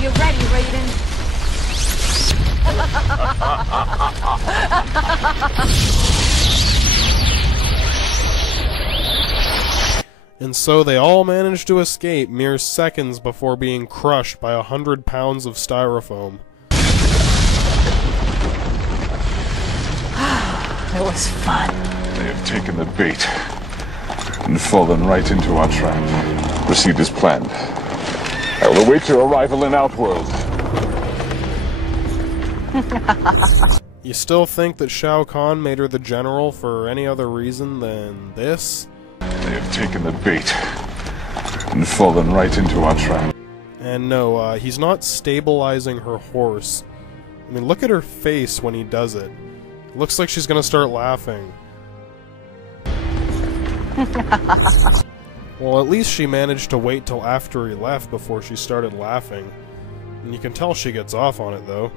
you ready, Rayden? And so they all managed to escape mere seconds before being crushed by 100 pounds of styrofoam. It was fun. They have taken the bait and fallen right into our trap. Proceed as planned. I will await your arrival in Outworld. You still think that Shao Kahn made her the general for any other reason than this? They have taken the bait and fallen right into our trap. And no, he's not stabilizing her horse. I mean, look at her face when he does it. Looks like she's gonna start laughing. Well, at least she managed to wait till after he left before she started laughing. And you can tell she gets off on it, though.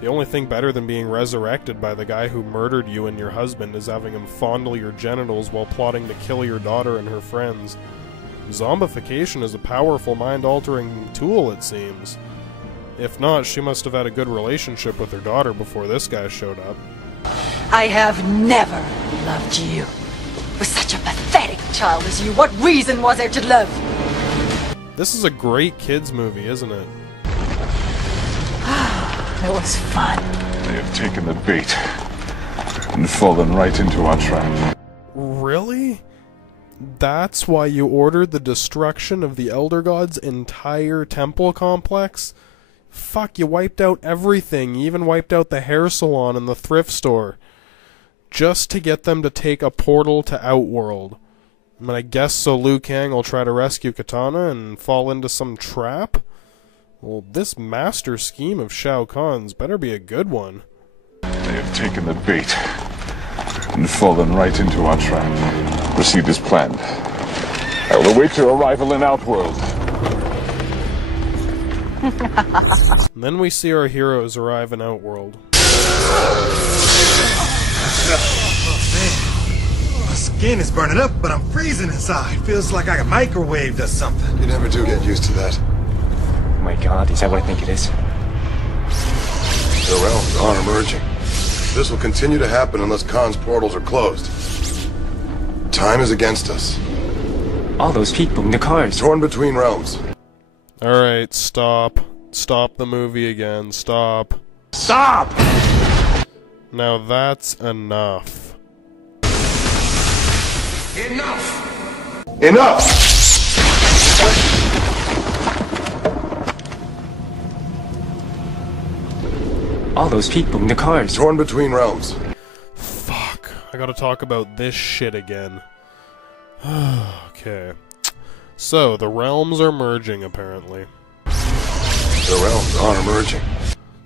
The only thing better than being resurrected by the guy who murdered you and your husband is having him fondle your genitals while plotting to kill your daughter and her friends. Zombification is a powerful mind-altering tool, it seems. If not, she must have had a good relationship with her daughter before this guy showed up. I have never loved you. With such a pathetic child as you, what reason was there to love? This is a great kids movie, isn't it? It was fun. They have taken the bait and fallen right into our trap. Really? That's why you ordered the destruction of the Elder God's entire temple complex? Fuck, you wiped out everything. You even wiped out the hair salon and the thrift store. Just to get them to take a portal to Outworld. I mean, I guess so Liu Kang will try to rescue Katana and fall into some trap? Well, this master scheme of Shao Kahn's better be a good one. They have taken the bait and fallen right into our trap. Proceed as planned. I will await your arrival in Outworld. And then we see our heroes arrive in Outworld. My skin is burning up, but I'm freezing inside. Feels like I got microwaved or something. You never do get used to that. Oh my god, is that what I think it is? The realms are emerging. This will continue to happen unless Khan's portals are closed. Time is against us. All those people in the cars. Torn between realms. Alright, stop. Stop the movie again. Stop. Stop! Now that's enough. Enough! Enough! All those people in the cars. Torn between realms. Fuck. I gotta talk about this shit again. Okay. So, the realms are merging, apparently. The realms are emerging.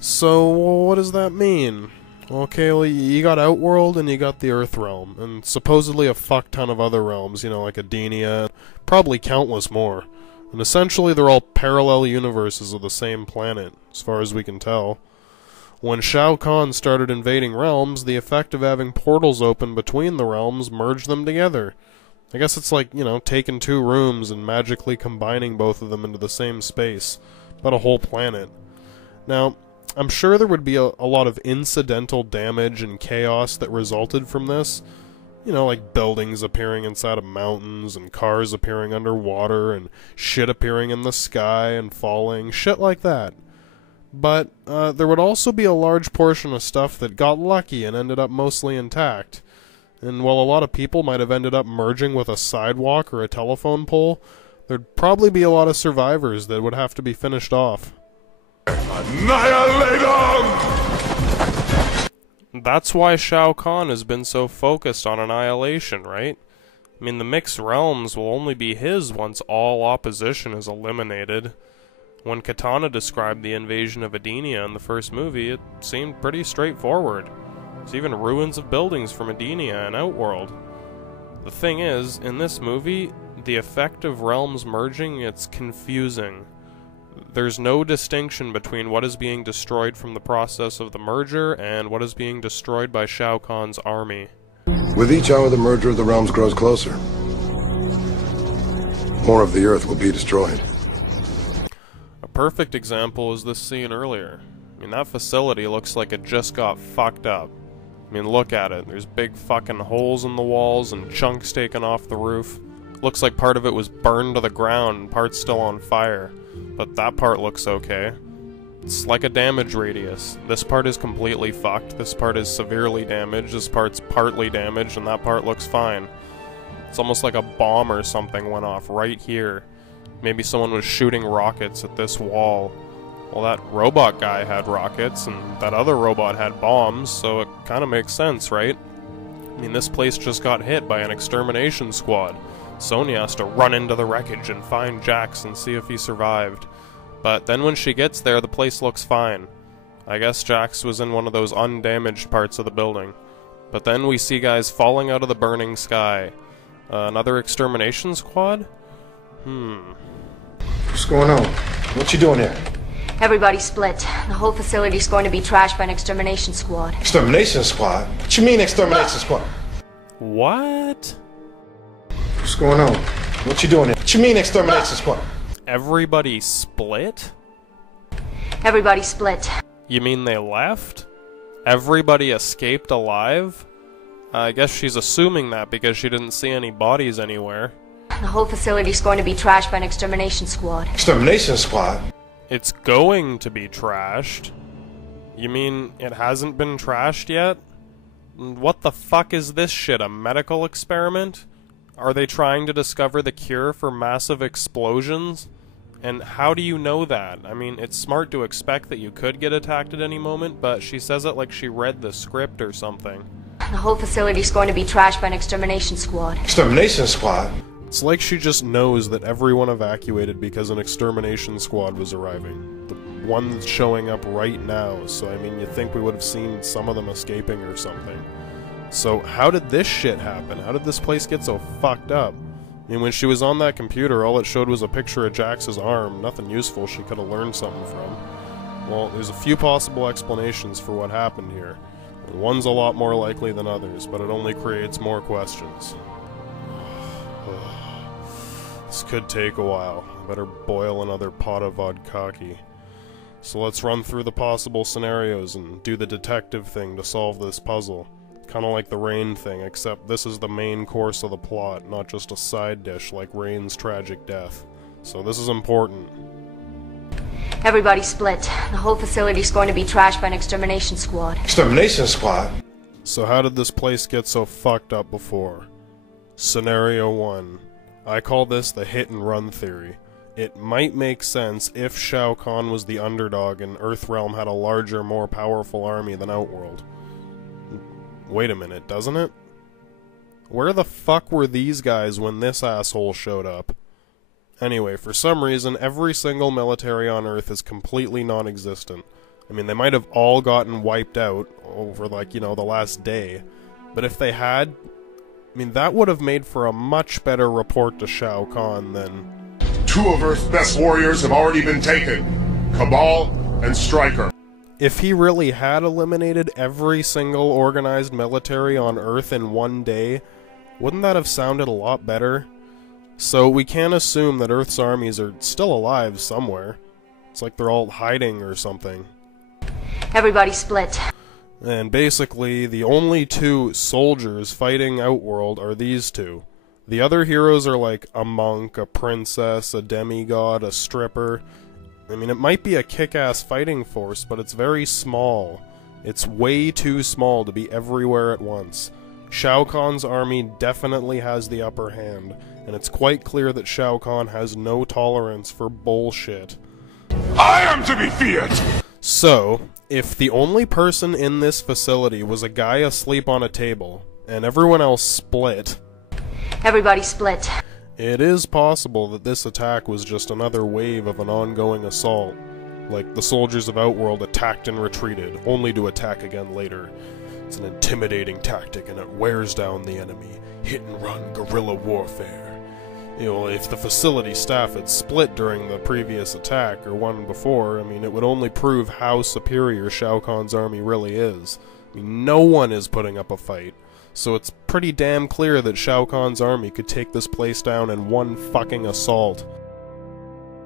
So, what does that mean? Okay, well, you got Outworld and you got the Earth Realm, and supposedly a fuck ton of other realms, you know, like Adenia, probably countless more. And essentially they're all parallel universes of the same planet, as far as we can tell. When Shao Kahn started invading realms, the effect of having portals open between the realms merged them together. I guess it's like, you know, taking two rooms and magically combining both of them into the same space. About a whole planet. Now, I'm sure there would be a lot of incidental damage and chaos that resulted from this. You know, like buildings appearing inside of mountains, and cars appearing underwater, and shit appearing in the sky and falling, shit like that. But there would also be a large portion of stuff that got lucky and ended up mostly intact. And while a lot of people might have ended up merging with a sidewalk or a telephone pole, there'd probably be a lot of survivors that would have to be finished off. Annihilate them! That's why Shao Kahn has been so focused on Annihilation, right? I mean, the mixed realms will only be his once all opposition is eliminated. When Katana described the invasion of Adenia in the first movie, it seemed pretty straightforward. There's even ruins of buildings from Adenia and Outworld. The thing is, in this movie, the effect of realms merging, it's confusing. There's no distinction between what is being destroyed from the process of the merger and what is being destroyed by Shao Kahn's army. With each hour the merger of the realms grows closer, more of the Earth will be destroyed. perfect example is this scene earlier. I mean, that facility looks like it just got fucked up. I mean, look at it. There's big fucking holes in the walls and chunks taken off the roof. Looks like part of it was burned to the ground and part's still on fire. But that part looks okay. It's like a damage radius. This part is completely fucked, this part is severely damaged, this part's partly damaged, and that part looks fine. It's almost like a bomb or something went off right here. Maybe someone was shooting rockets at this wall. Well, that robot guy had rockets, and that other robot had bombs, so it kinda makes sense, right? I mean, this place just got hit by an extermination squad. Sonya has to run into the wreckage and find Jax and see if he survived. But then when she gets there, the place looks fine. I guess Jax was in one of those undamaged parts of the building. But then we see guys falling out of the burning sky. Another extermination squad? What's going on? What you doing here? Everybody split. The whole facility's going to be trashed by an extermination squad. Extermination squad? What you mean extermination squad? What? What's going on? What you doing here? What you mean extermination squad? Everybody split? Everybody split. You mean they left? Everybody escaped alive? I guess she's assuming that because she didn't see any bodies anywhere. The whole facility's going to be trashed by an extermination squad. Extermination squad? It's going to be trashed. You mean it hasn't been trashed yet? What the fuck is this shit, a medical experiment? Are they trying to discover the cure for massive explosions? And how do you know that? I mean, it's smart to expect that you could get attacked at any moment, but she says it like she read the script or something. The whole facility's going to be trashed by an extermination squad. Extermination squad? It's like she just knows that everyone evacuated because an extermination squad was arriving. The one that's showing up right now, so I mean, you'd think we would have seen some of them escaping or something. So how did this shit happen? How did this place get so fucked up? I mean, when she was on that computer, all it showed was a picture of Jax's arm. Nothing useful she could have learned something from. Well, there's a few possible explanations for what happened here. And one's a lot more likely than others, but it only creates more questions. This could take a while. I better boil another pot of vodkaki. So let's run through the possible scenarios and do the detective thing to solve this puzzle. Kinda like the Rain thing, except this is the main course of the plot, not just a side dish like Rain's tragic death. So this is important. Everybody split. The whole facility's going to be trashed by an extermination squad. Extermination squad? So how did this place get so fucked up before? Scenario 1. I call this the hit and run theory. It might make sense if Shao Kahn was the underdog and Earthrealm had a larger, more powerful army than Outworld. Wait a minute, doesn't it? Where the fuck were these guys when this asshole showed up? Anyway, for some reason, every single military on Earth is completely non-existent. I mean, they might have all gotten wiped out over, like, you know, the last day. But if they had, I mean, that would have made for a much better report to Shao Kahn than... 2 of Earth's best warriors have already been taken. Cabal and Stryker. If he really had eliminated every single organized military on Earth in one day, wouldn't that have sounded a lot better? So we can't assume that Earth's armies are still alive somewhere. It's like they're all hiding or something. Everybody split. And basically, the only 2 soldiers fighting Outworld are these 2. The other heroes are like a monk, a princess, a demigod, a stripper. I mean, it might be a kick-ass fighting force, but it's very small. It's way too small to be everywhere at once. Shao Kahn's army definitely has the upper hand, and it's quite clear that Shao Kahn has no tolerance for bullshit. I am to be feared! So, if the only person in this facility was a guy asleep on a table, and everyone else split... Everybody split. It is possible that this attack was just another wave of an ongoing assault. Like the soldiers of Outworld attacked and retreated, only to attack again later. It's an intimidating tactic and it wears down the enemy. Hit and run guerrilla warfare. You know, if the facility staff had split during the previous attack, or one before, I mean, it would only prove how superior Shao Kahn's army really is. I mean, no one is putting up a fight. So it's pretty damn clear that Shao Kahn's army could take this place down in one fucking assault.